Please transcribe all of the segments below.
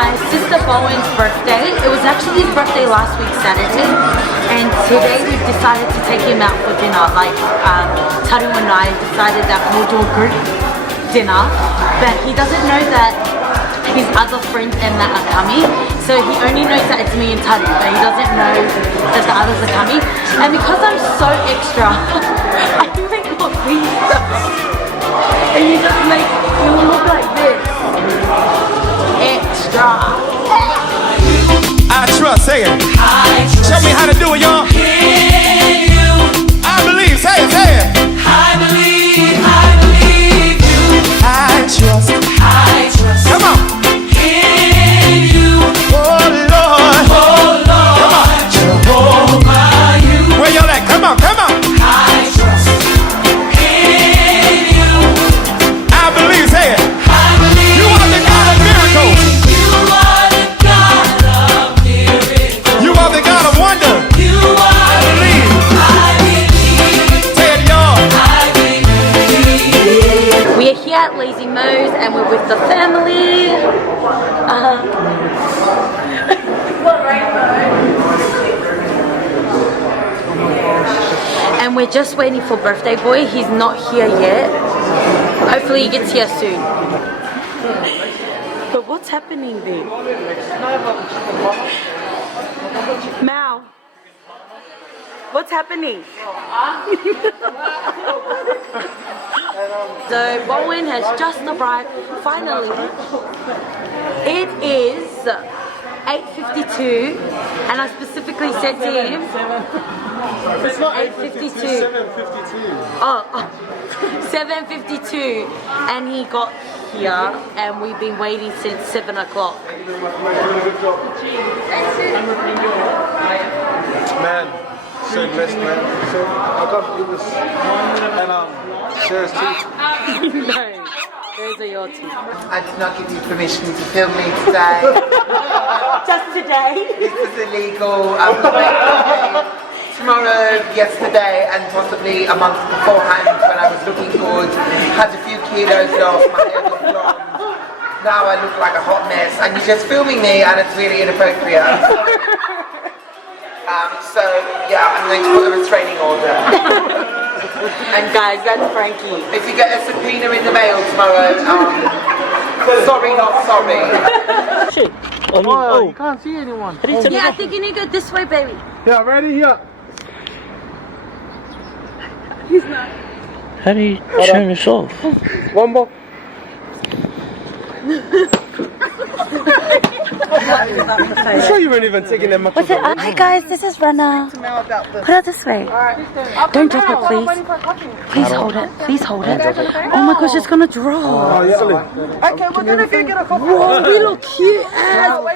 my sister Bowen's birthday. It was actually his birthday last week Saturday, and today we've decided to take him out for dinner. Like Taru and I decided that we'll do a group dinner, but he doesn't know that his other friends and that are coming. So he only knows that it's me and Taru, but he doesn't know that the others are coming. And because I'm so extra, I do make look these. And you just make you look like this. Extra. I trust, say it. Show me how to do it, y'all. I believe, say it, say it. I believe you. I trust. Come on. In you. Oh Lord. Come on. Jehovah, you. Where y'all at? Come on, come on. I trust in you. I believe, say it. I believe. You are the God of miracles. You are the God of miracles. You are the God of wonder. You are. I believe. Say it, y'all. We are here at Lazy Mo's and we're with the family. And we're just waiting for birthday boy. He's not here yet. Hopefully he gets here soon. But what's happening there? Mal, what's happening? So Bowen has just arrived. Finally, it is 8:52, and I specifically said to him, It's not 8:52. 7:52. Oh, 7:52, and he got here, and we've been waiting since 7 o'clock. Man, so blessed, man. So I can't believe this. And Sera's teeth. No, those are your teeth. I did not give you permission to film me today. Just today? This is illegal. Tomorrow, yesterday, and possibly a month beforehand when I was looking good. Had a few kilos lost, my hair was blonde. Now I look like a hot mess, and you're just filming me, and it's really inappropriate. So, yeah, I'm going to put a restraining order. And guys, that's Frankie. If you get a subpoena in the mail tomorrow, sorry, not sorry. Shit. Oh, you can't see anyone. Yeah, I think you need to go this way, baby. Yeah, ready here. He's not. How do you turn this off? One more. I'm sure you weren't even taking them much. What's it? Hi guys, this is Rana. Put it this way. Don't drop it, please. Please hold it. Please hold it. Oh my gosh, it's gonna drop. Oh, yeah. Okay, we're gonna go get a coffee. Whoa, we look cute as. What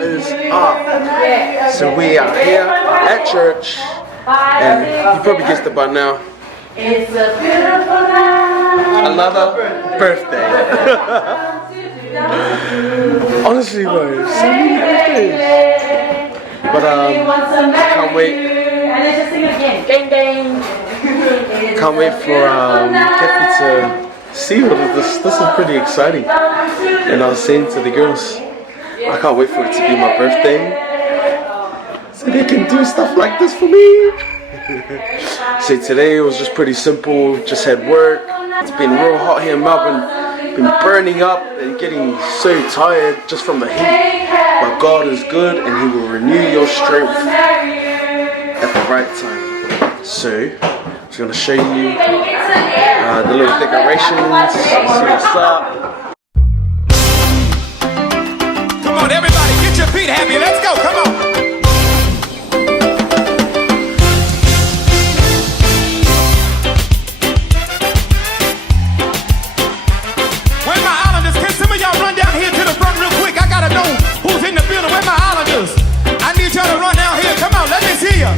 is up? So we are here at church, and you probably guessed it by now. It's a beautiful night. Another birthday. Honestly, bro, so many birthdays. But I can't wait. And then just sing it again. Gang gang. Can't wait for Kefi to see all of this. This is pretty exciting. And I was saying to the girls, I can't wait for it to be my birthday, so they can do stuff like this for me. So today it was just pretty simple. Just had work. It's been real hot here in Melbourne. Been burning up and getting so tired just from the heat. But God is good, and He will renew your strength at the right time. So I'm just gonna show you the little decorations. See what's up. Come on, everybody, get your feet happy. Let's go. Come on. Where my islanders? Can some of y'all run down here to the front real quick? I gotta know who's in the building. Where my islanders? I need y'all to run down here. Come on, let me see ya.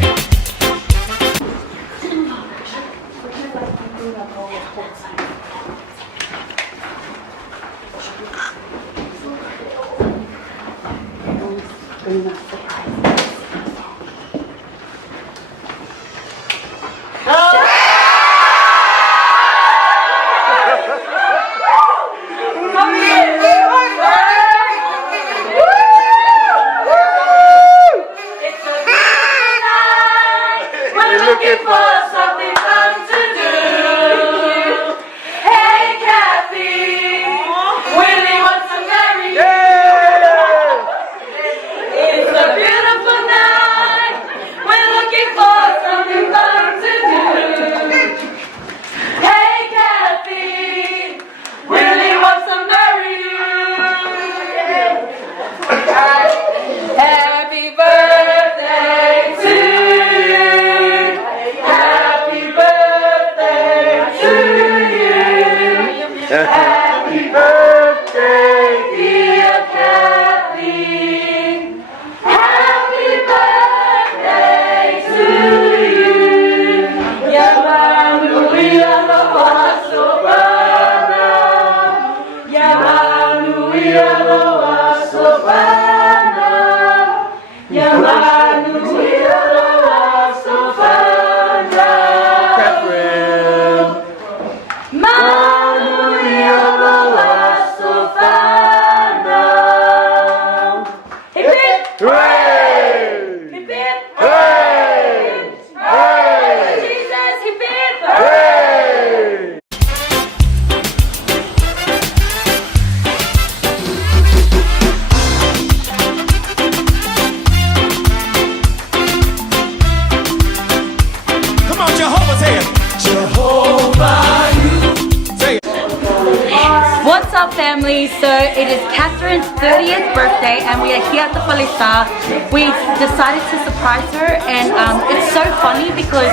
What's up, family? So it is Catherine's 30th birthday and we are here at the Falista. We decided to surprise her, and it's so funny because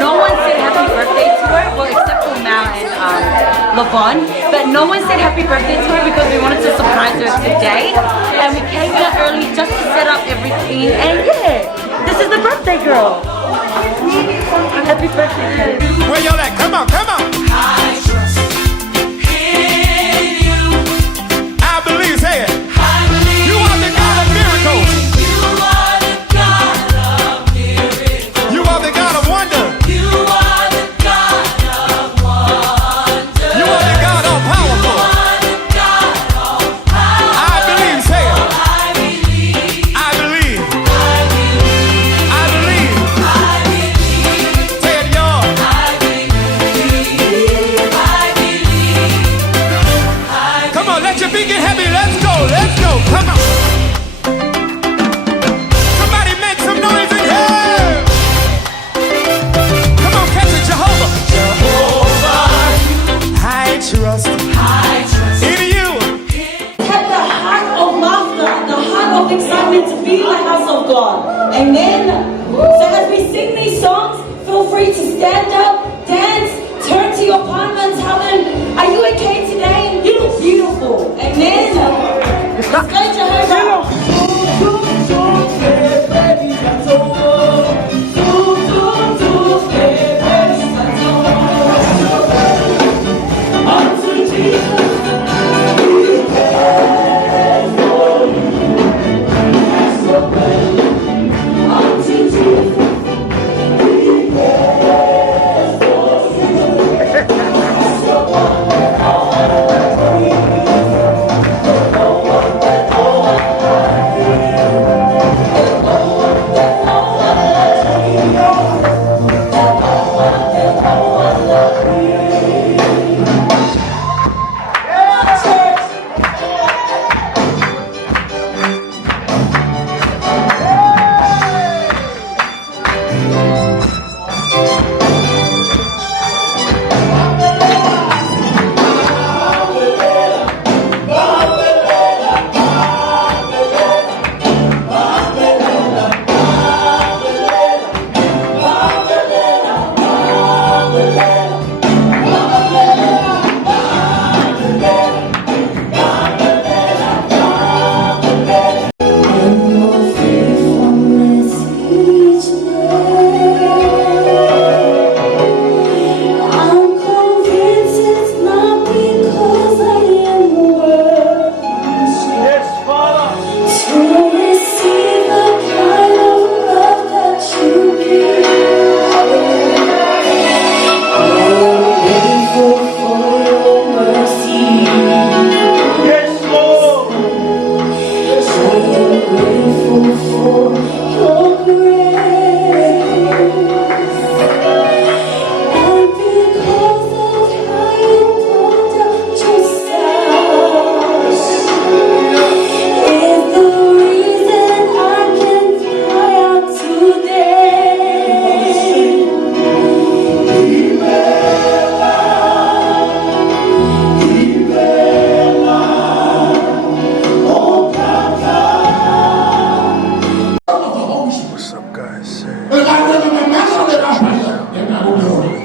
no one said happy birthday to her, well except for Mal and Lavon, but no one said happy birthday to her because we wanted to surprise her today, and we came here early just to set up everything, and yeah, this is the birthday girl. Happy birthday. Where y'all at? Come on, come on. I trust in you. I believe, say it. I believe. You are the God of miracles. You are the God of miracles. You are the God of wonder. You are the God of wonder. You are the God all powerful. You are the God all powerful. I believe, say it. I believe. I believe. I believe. I believe. I believe. Say it, y'all. I believe. I believe. Come on, let your feet get heavy. Let's go. Let's go. Come on. Somebody make some noise in here. Come on, catch it, Jehovah. Jehovah, I trust in you. Have the heart of laughter, the heart of excitement to be in the house of God. Amen. So as we sing these songs, feel free to stand up, dance, turn to your partner and tell them, are you okay today? You look beautiful. Amen. Let's go, Jehovah.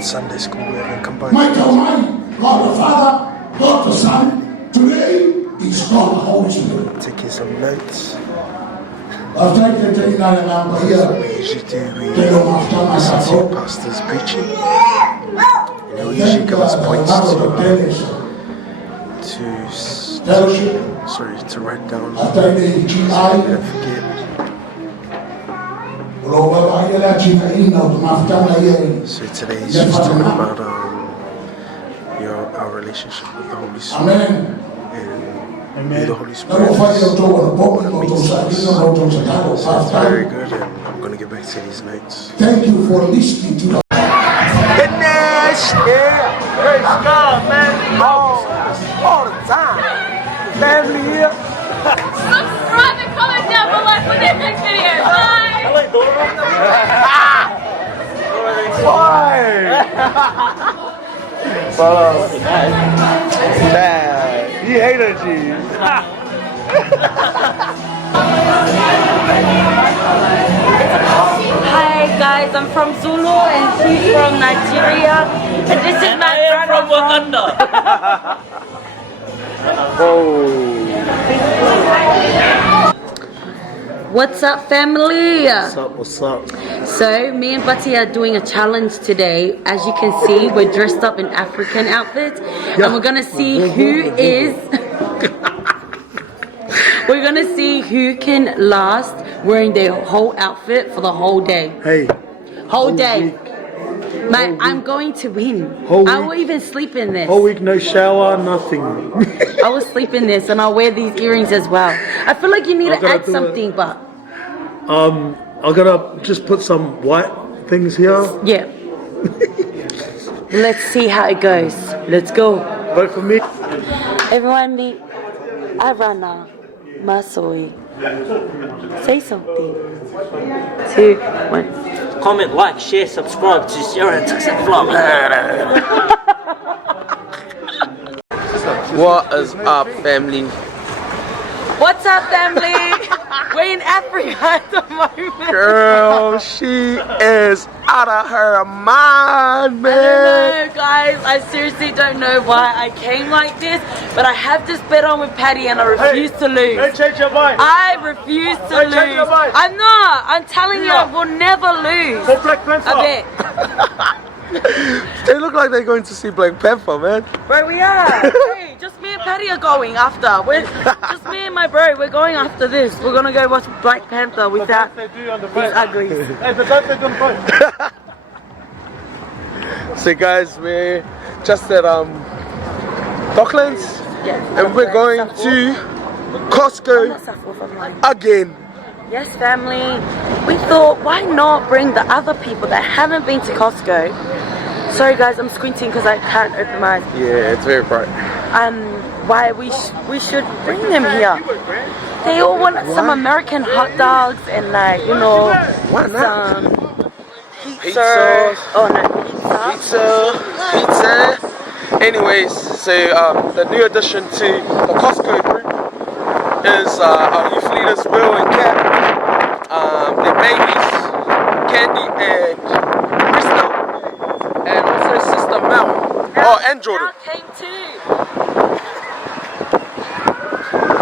Sunday school we haven't come by. Mighty Almighty, God the Father, God the Son, today is God the Holy Spirit. Taking some notes. I've taken that number We here. usually do, we They don't have time listen as to pastors preaching. And he'll usually give us points fellowship. Sorry, to write down. After the I GI, don't forget. So today is just talking about our relationship with the Holy Spirit. Amen. And who the Holy Spirit is. What it means to us. So it's very good, and I'm gonna get back to these notes. Thank you for listening to us. Praise God, man. All the time. Family here. Subscribe and comment down below for the next video. Bye! He hated you. Hi guys, I'm from Zulu and he's from Nigeria. And this is my brother from Wakanda. What's up, family? What's up? So me and Bati are doing a challenge today. As you can see, we're dressed up in African outfits, and we're gonna see who is. We're gonna see who can last wearing their whole outfit for the whole day. Hey. Whole day. Mate, I'm going to win. I will even sleep in this. Whole week, no shower, nothing. I will sleep in this, and I'll wear these earrings as well. I feel like you need to add something, but I'm gonna just put some white things here. yeah. Let's see how it goes. Let's go. Vote for me. Everyone meet Arana Masoi. Say something. 2, 1. Comment, like, share, subscribe to Sera and Tuxx vlog. What is up, family? What's up, family? We're in Africa at the moment. Girl, she is out of her mind, I man. don't know, guys. I seriously don't know why I came like this, but I have this bet on with Patty, and I refuse to lose. Don't change your mind. I refuse to Don't change lose. your mind. I'm not. I'm telling you, I will never lose. For Black Panther. I bet. They look like they're going to see Black Panther, man. Bro, we are. Hey, just me and Patty are going after. We're just me and my bro. We're going after this. We're gonna go watch Black Panther without They do on the these boat. uglies. Hey, but don't they do on the boat? So guys, we're just at Docklands, Yeah. and we're going to Costco again. Yes, family. We thought, why not bring the other people that haven't been to Costco? Sorry, guys, I'm squinting because I can't open my eyes. Yeah, it's very bright. Why we should bring them here? They all want some American hot dogs and like, you know, Why not? some pizza. Pizza. Oh no, Pizza. Anyways, so the new addition to the Costco group is our youth leaders Will and Kat, their babies Candy and Crystal, and also sister Mel. Oh, and Jordan. Mel came too.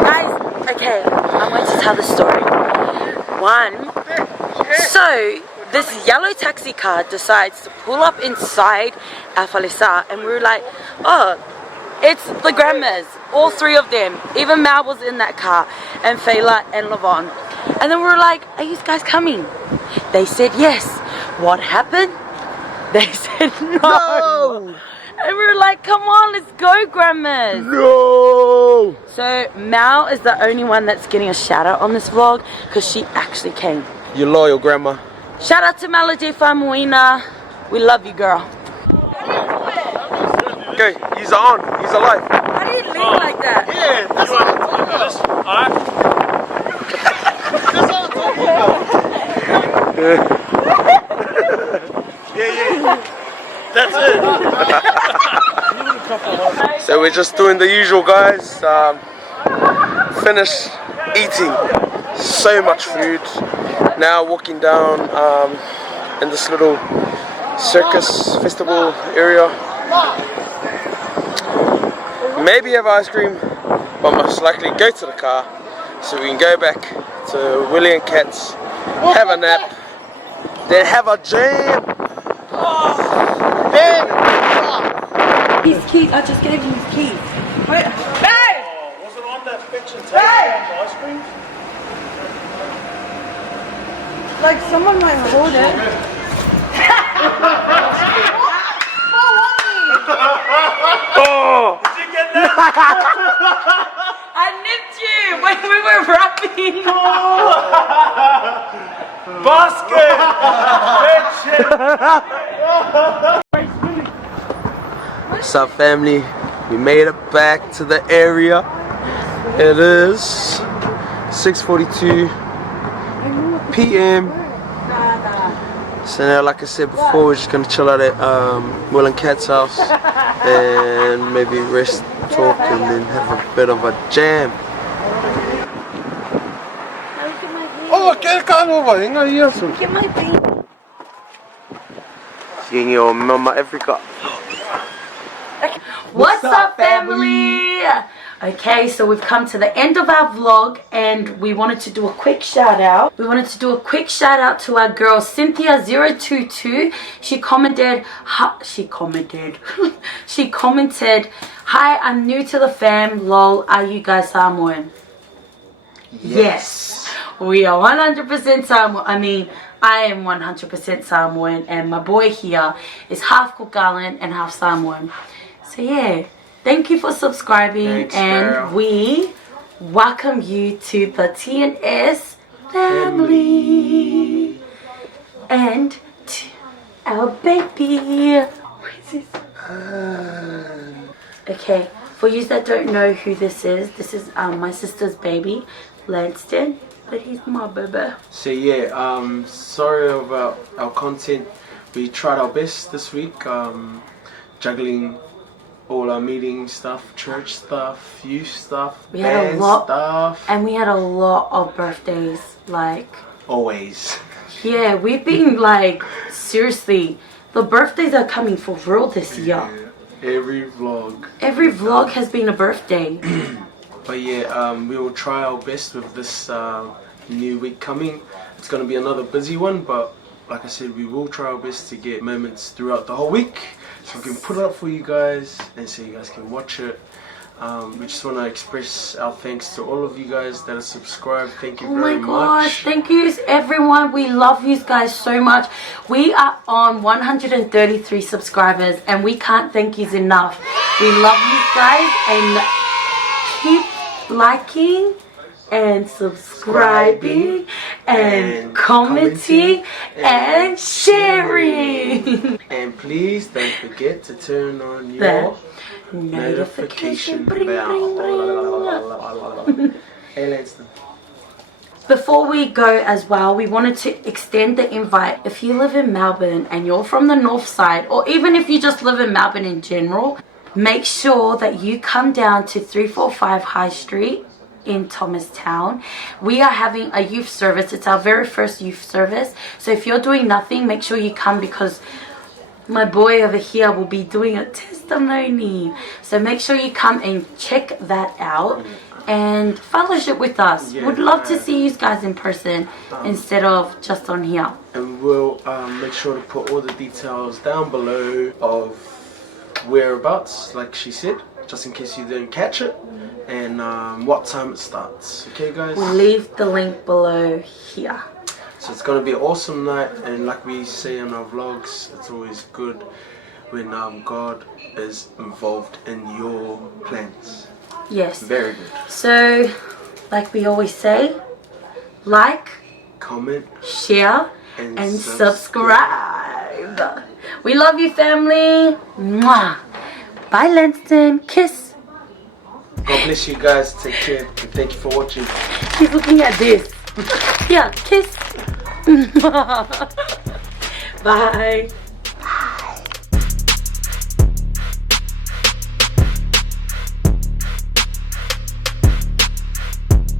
Guys, okay, I'm going to tell the story. One, so this yellow taxi car decides to pull up inside Alphalisa, and we were like, oh, it's the grandmas, all 3 of them. Even Mal was in that car, and Fela and Lavon. And then we were like, are you guys coming? They said yes. What happened? They said no. And we were like, come on, let's go, grandmas. No. So Mal is the only one that's getting a shout out on this vlog because she actually came. You loyal grandma. Shout out to Melody Famuina. We love you, girl. Okay, he's on. He's alive. How do you lean like that? Yeah, that's what I'm talking about. Alright. That's what I'm talking about. Yeah. That's it. So we're just doing the usual, guys. Finished eating so much food. Now walking down in this little circus festival area. Maybe have ice cream, but most likely go to the car so we can go back to Willie and Kat's, have a nap, then have a jam. His keys, I just gave him his keys. Wait, hey! fetch and take ice cream? Like someone might hold it. Oh! I nipped you when we were rapping. Basket! What's up, family? We made it back to the area. It is 6:42 p.m. So now, like I said before, we're just gonna chill out at Will and Kat's house and maybe rest, talk, and then have a bit of a jam. Oh, que calma, venga isso. Get my baby. Seeing your Mama Africa. What's up, family? Okay, so we've come to the end of our vlog and we wanted to do a quick shout out. We wanted to do a quick shout out to our girl Cynthia022. She commented, hi, I'm new to the fam, lol, are you guys Samoan? Yes. We are 100% Samoan. I mean, I am 100% Samoan and my boy here is half Cook-Island and half Samoan. So yeah, thank you for subscribing. Thanks, and girl. we welcome you to the TNS family and to our baby. What is this? Okay, for you that don't know who this is my sister's baby, Lanston, but he's my baby. So yeah, sorry about our content. We tried our best this week, juggling all our meeting stuff, church stuff, youth stuff, We had a band lot, stuff. and we had a lot of birthdays, like, Always. yeah, we've been like, seriously, the birthdays are coming for real this year. Every vlog. Every vlog has been a birthday. But yeah, we will try our best with this new week coming. It's going to be another busy one, but like I said, we will try our best to get moments throughout the whole week, so we can put it up for you guys and so you guys can watch it. We just want to express our thanks to all of you guys that are subscribed. Thank you very much. Oh my gosh, thank you everyone. We love you guys so much. We are on 133 subscribers and we can't thank you enough. We love you guys and keep liking and subscribing and commenting and sharing. And please don't forget to turn on your notification bell. Hey Lanston. Before we go as well, we wanted to extend the invite. If you live in Melbourne and you're from the north side, or even if you just live in Melbourne in general, make sure that you come down to 345 High Street in Thomastown. We are having a youth service. It's our very first youth service. So if you're doing nothing, make sure you come because my boy over here will be doing a testimony. So make sure you come and check that out and fellowship with us. Yeah, would love to see you guys in person instead of just on here. And we'll make sure to put all the details down below of whereabouts, like she said, just in case you didn't catch it, and what time it starts. Okay guys, We'll leave the link below here. so it's gonna be an awesome night, and like we say in our vlogs, it's always good when God is involved in your plans. Yes, Very good. so like we always say, like, Comment share and and subscribe. We love you, family. Mwah. Bye, Lanston. Kiss. God bless you guys, take care, and thank you for watching. He's looking at this. Yeah, kiss. Bye.